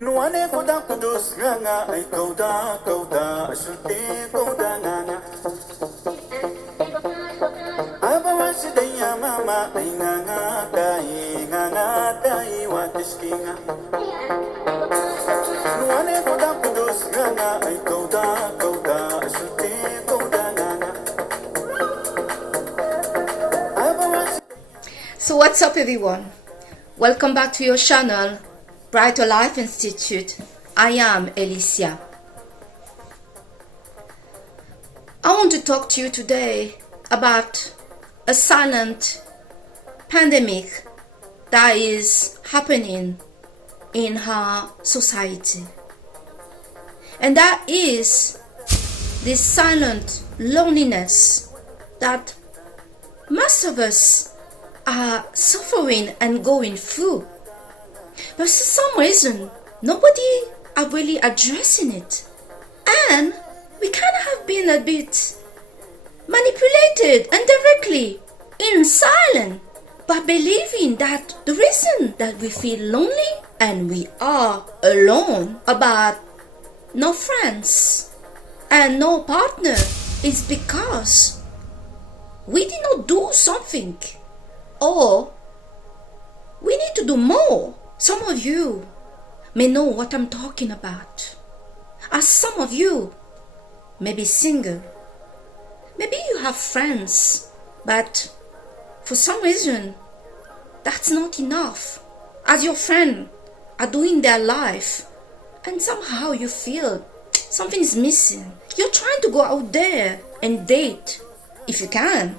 Nuane koda kudus nganga ay kauda asulte kauda nganga Abawas daya mama ay nganga dai watiskinga Nuane koda kudus nganga ay kauda asulte kauda nganga So what's up everyone? Welcome back to your channel, Brighter Life Institute. I am Alicia. I want to talk to you today about a silent pandemic that is happening in our society. And that is this silent loneliness that most of us are suffering and going through. But for some reason, nobody are really addressing it. And we kind of have been a bit manipulated indirectly in silence by believing that the reason that we feel lonely and we are alone about no friends and no partner is because we did not do something, or we need to do more. Some of you may know what I'm talking about. As some of you may be single. Maybe you have friends, but for some reason, that's not enough. As your friend are doing their life, and somehow you feel something is missing. You're trying to go out there and date, if you can.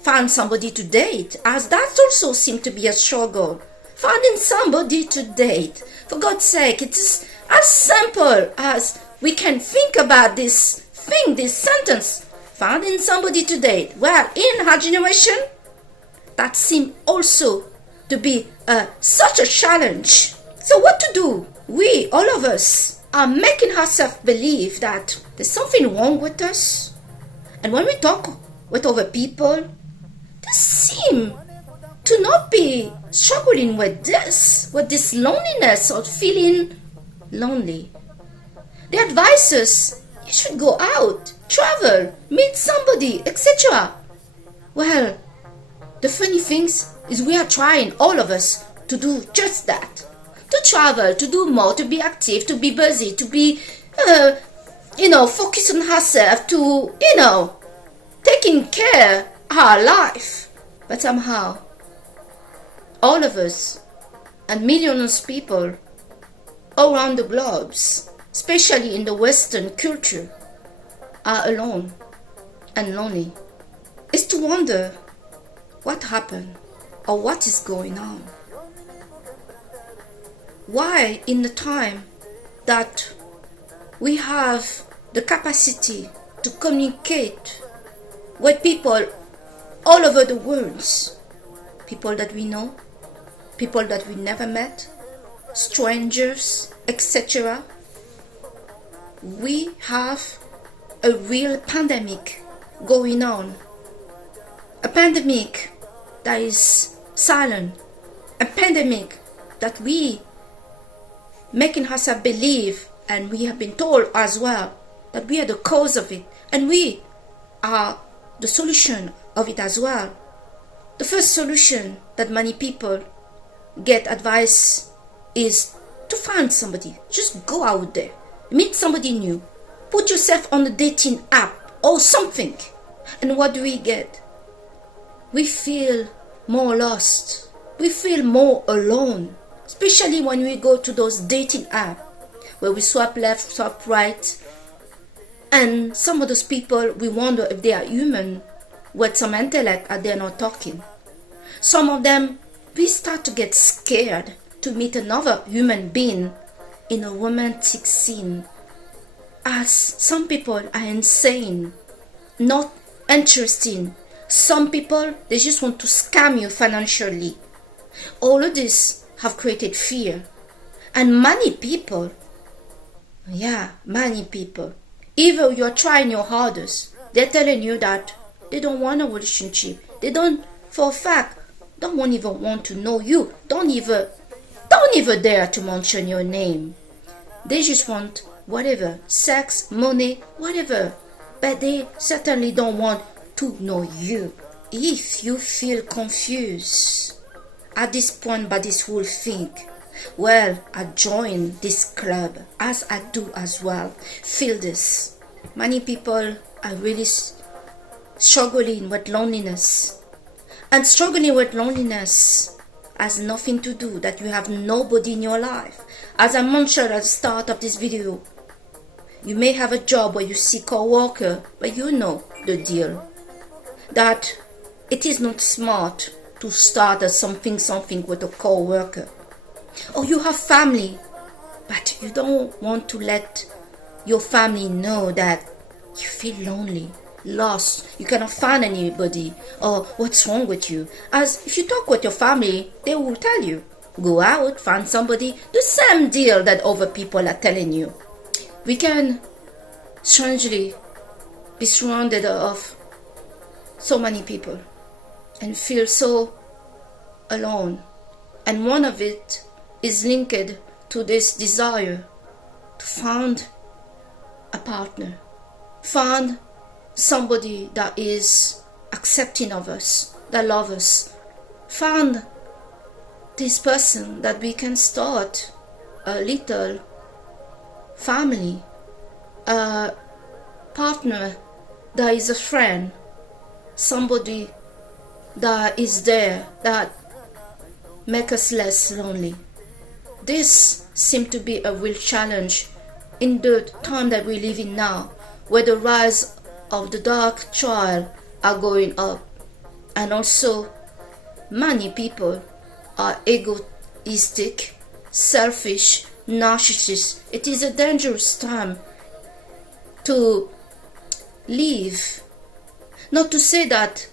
Find somebody to date, as that also seems to be a struggle. Finding somebody to date. For God's sake, it is as simple as we can think about this thing, this sentence. Finding somebody to date. Well, in our generation, that seems also to be such a challenge. So what to do? We, all of us, are making ourselves believe that there's something wrong with us. And when we talk with other people, they seem to not be struggling with this loneliness or feeling lonely. They advise us, you should go out, travel, meet somebody, etc. Well, the funny thing is we are trying, all of us, to do just that. To travel, to do more, to be active, to be busy, to be, focus on ourselves, to, taking care of our life. But somehow, all of us and millions of people around the globe, especially in the Western culture, are alone and lonely. It's to wonder what happened or what is going on. Why in the time that we have the capacity to communicate with people all over the world, people that we know, people that we never met, strangers, etc., we have a real pandemic going on. A pandemic that is silent. A pandemic that we making ourselves believe, and we have been told as well, that we are the cause of it, and we are the solution of it as well. The first solution that many people get advice is to find somebody. Just go out there, meet somebody new, put yourself on a dating app or something. And what do we get? We feel more lost. We feel more alone, especially when we go to those dating apps where we swipe left, swipe right, and some of those people, we wonder if they are human with some intellect and they're not talking. Some of them, we start to get scared to meet another human being in a romantic scene, as some people are insane, not interesting. Some people, they just want to scam you financially. All of this have created fear. And many people, even you're trying your hardest, they're telling you that they don't want a relationship. They don't, for a fact, don't even want to know you. Don't won't even dare to mention your name. They just want whatever, sex, money, whatever. But they certainly don't want to know you. If you feel confused at this point by this whole thing, well, I join this club, as I do as well. Feel this. Many people are really struggling with loneliness. And struggling with loneliness has nothing to do that you have nobody in your life. As I mentioned at the start of this video, you may have a job where you see co-worker, but you know the deal. That it is not smart to start something with a co-worker. Or you have family, but you don't want to let your family know that you feel lonely, lost, you cannot find anybody, or what's wrong with you. As if you talk with your family, they will tell you, go out, find somebody, the same deal that other people are telling you. We can strangely be surrounded of so many people and feel so alone. And one of it is linked to this desire to find a partner, find somebody that is accepting of us, that loves us, find this person that we can start a little family, a partner that is a friend, somebody that is there, that make us less lonely. This seems to be a real challenge in the time that we live in now, where the rise of the dark child are going up, and also many people are egoistic, selfish, narcissists. It is a dangerous time to live. Not to say that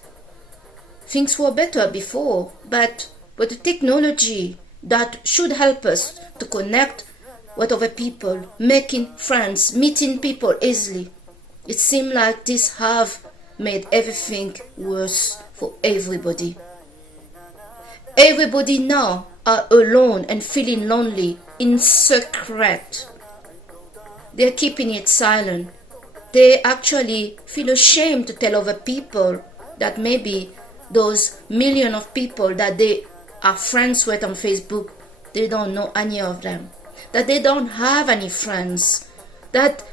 things were better before, but with the technology that should help us to connect with other people, making friends, meeting people easily, it seems like this have made everything worse for everybody. Everybody now are alone and feeling lonely in secret. They're keeping it silent. They actually feel ashamed to tell other people that maybe those million of people that they are friends with on Facebook, they don't know any of them, that they don't have any friends, that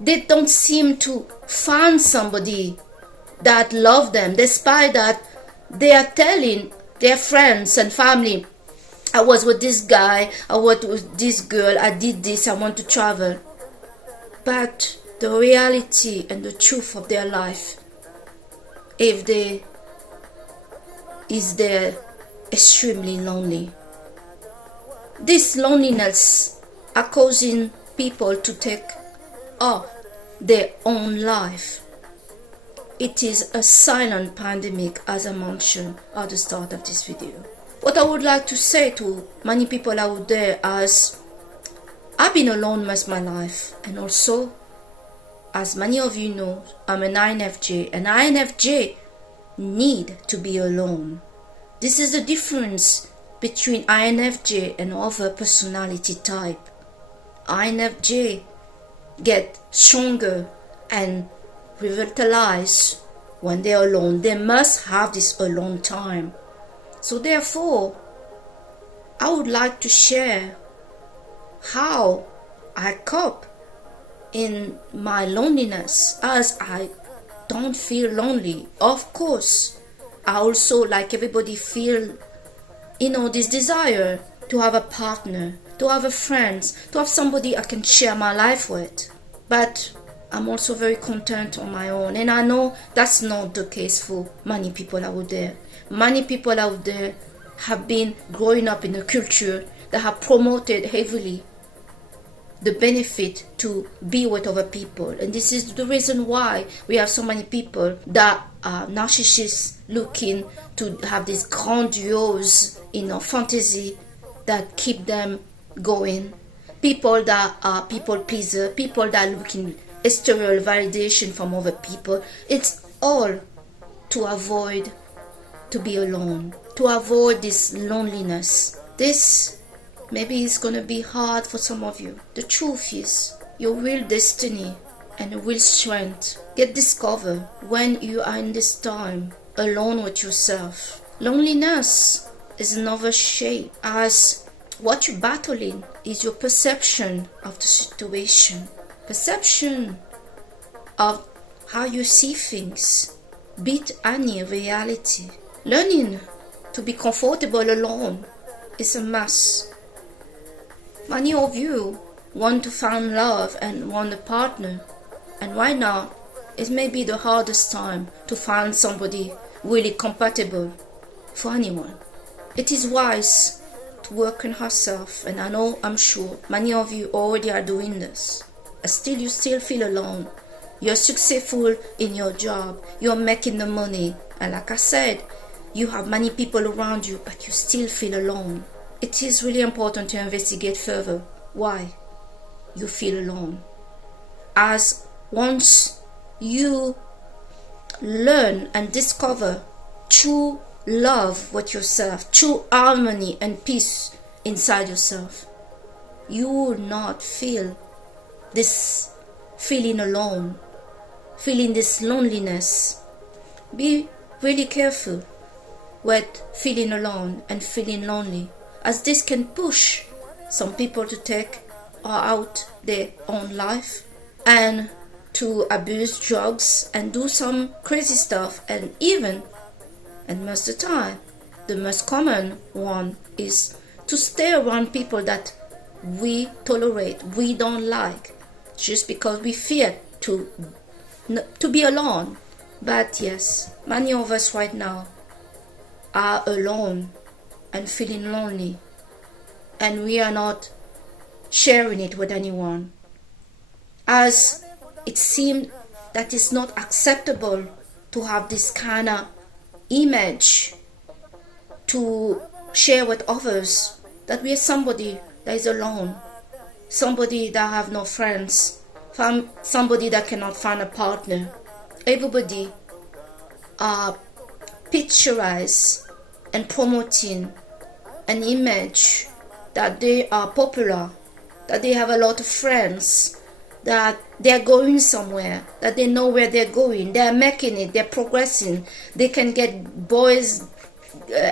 they don't seem to find somebody that love them, despite that they are telling their friends and family, I was with this guy, I was with this girl, I did this, I want to travel. But the reality and the truth of their life, if they is they're extremely lonely. This loneliness are causing people to take off their own life. It is a silent pandemic, as I mentioned at the start of this video. What I would like to say to many people out there is, I've been alone most of my life, and also, as many of you know, I'm an INFJ, and INFJ need to be alone. This is the difference between INFJ and other personality type. INFJ get stronger and revitalized when they're alone. They must have this alone time. So therefore, I would like to share how I cope in my loneliness, as I don't feel lonely. Of course, I also, like everybody, feel, this desire to have a partner, to have a friend, to have somebody I can share my life with. But I'm also very content on my own, and I know that's not the case for many people out there. Many people out there have been growing up in a culture that have promoted heavily the benefit to be with other people, and this is the reason why we have so many people that are narcissists, looking to have this grandiose fantasy that keep them going. People that are people pleaser, people that are looking external validation from other people. It's all to avoid to be alone, to avoid this loneliness. This Maybe it's gonna be hard for some of you. The truth is, your real destiny and your real strength get discovered when you are in this time alone with yourself. Loneliness is another shape, as what you're battling is your perception of the situation, perception of how you see things, beat any reality. Learning to be comfortable alone is a must. Many of you want to find love and want a partner, and right now it may be the hardest time to find somebody really compatible for anyone. It is wise to work on herself, and I'm sure many of you already are doing this. Still, you still feel alone. You're successful in your job, you're making the money, and like I said, you have many people around you, but you still feel alone. It is really important to investigate further why you feel alone. As once you learn and discover true love with yourself, true harmony and peace inside yourself, you will not feel this feeling alone, feeling this loneliness. Be really careful with feeling alone and feeling lonely, as this can push some people to take out their own life and to abuse drugs and do some crazy stuff, and even, and most of the time, the most common one is to stay around people that we tolerate, we don't like, just because we fear to be alone. But yes, many of us right now are alone and feeling lonely, and we are not sharing it with anyone, as it seems that it's not acceptable to have this kind of image to share with others, that we are somebody that is alone, somebody that have no friends, somebody that cannot find a partner. Everybody are picturized and promoting an image that they are popular, that they have a lot of friends, that they're going somewhere, that they know where they're going, they're making it, they're progressing, they can get boys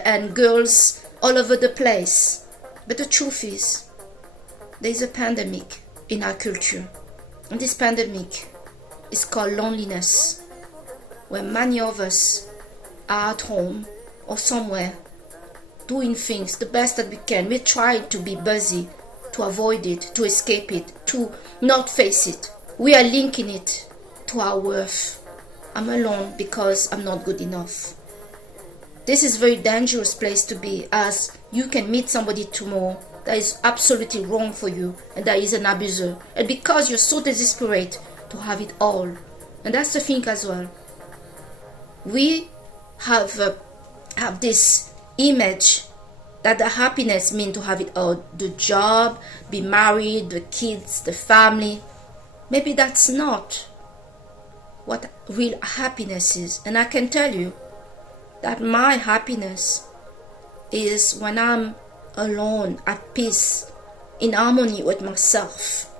and girls all over the place. But the truth is, there's a pandemic in our culture, and this pandemic is called loneliness, where many of us are at home or somewhere doing things the best that we can. We try to be busy, to avoid it, to escape it, to not face it. We are linking it to our worth. I'm alone because I'm not good enough. This is a very dangerous place to be, as you can meet somebody tomorrow that is absolutely wrong for you and that is an abuser, and because you're so desperate to have it all. And that's the thing as well. We have this image that the happiness means to have it all, the job, be married, the kids, the family. Maybe that's not what real happiness is. And I can tell you that my happiness is when I'm alone, at peace, in harmony with myself.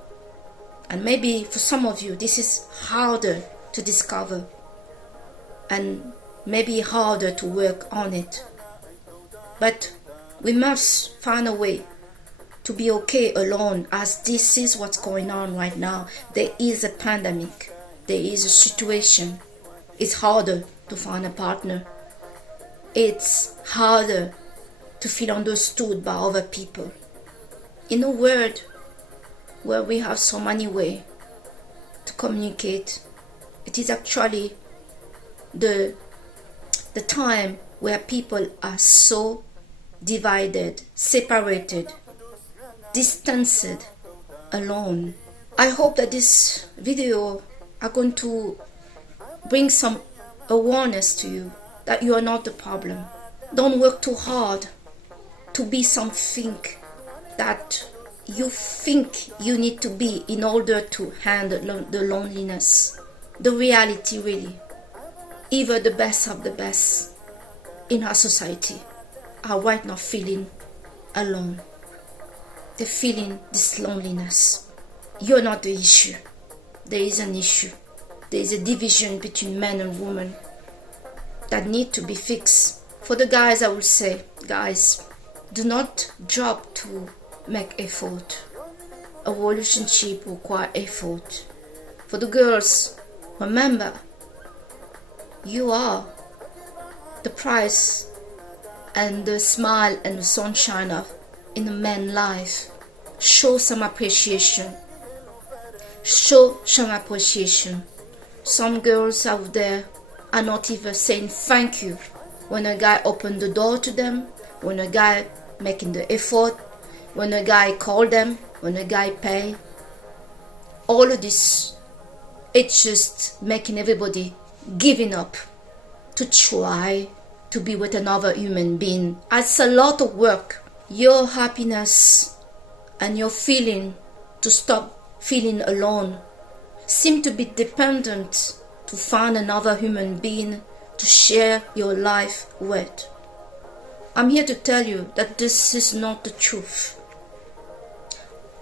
And maybe for some of you this is harder to discover, and maybe harder to work on it. But we must find a way to be okay alone, as this is what's going on right now. There is a pandemic, there is a situation. It's harder to find a partner. It's harder to feel understood by other people. In a world where we have so many ways to communicate, it is actually the time where people are so divided, separated, distanced, alone. I hope that this video are going to bring some awareness to you that you are not the problem. Don't work too hard to be something that you think you need to be in order to handle the loneliness. The reality really, even the best of the best in our society are right now feeling alone. they're feeling this loneliness. You're not the issue. There is an issue. There is a division between men and women that need to be fixed. For the guys, I will say, guys, do not drop to make effort. A relationship requires effort. For the girls, remember, you are the price and the smile and the sunshine of in a man's life. Show some appreciation. Show some appreciation. Some girls out there are not even saying thank you when a guy opened the door to them, when a guy making the effort, when a guy call them, when a guy pay. All of this, it's just making everybody giving up to try to be with another human being. It's a lot of work. Your happiness and your feeling to stop feeling alone seem to be dependent to find another human being to share your life with. I'm here to tell you that this is not the truth.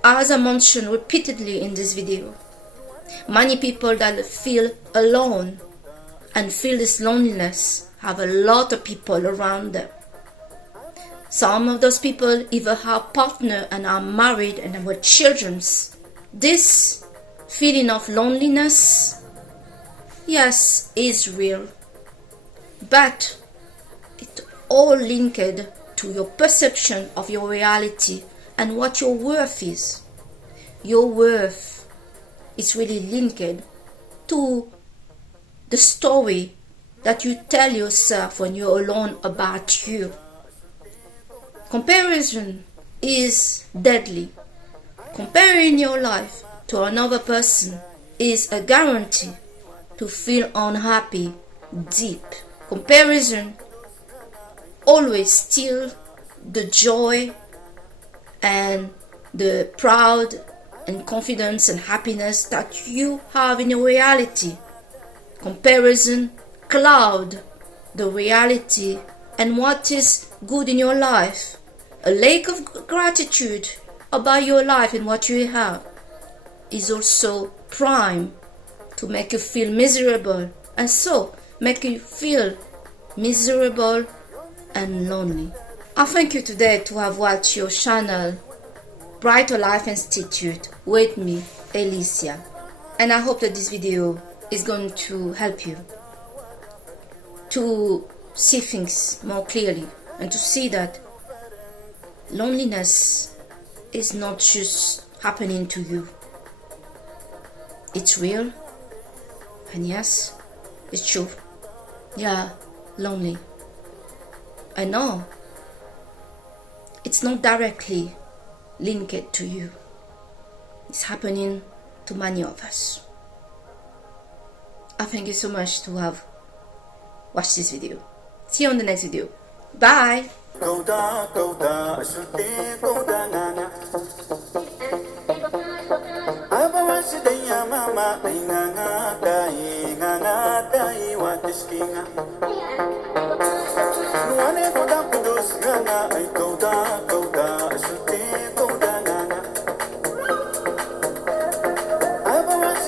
As I mentioned repeatedly in this video, many people that feel alone and feel this loneliness have a lot of people around them. Some of those people either have partner and are married and have children. This feeling of loneliness, yes, is real, but it's all linked to your perception of your reality and what your worth is. Your worth is really linked to the story that you tell yourself when you're alone about you. Comparison is deadly. Comparing your life to another person is a guarantee to feel unhappy deep. Comparison always steals the joy and the proud and confidence and happiness that you have in your reality. Comparison cloud the reality and what is good in your life. A lack of gratitude about your life and what you have is also prime to make you feel miserable, and so make you feel miserable and lonely. I thank you today to have watched your channel Brighter Life Institute with me, Alicia, and I hope that this video is going to help you to see things more clearly and to see that loneliness is not just happening to you. It's real, and yes, it's true. Yeah, lonely. I know it's not directly linked to you. It's happening to many of us. I thank you so much to have watched this video. See you on the next video. Bye. Mama,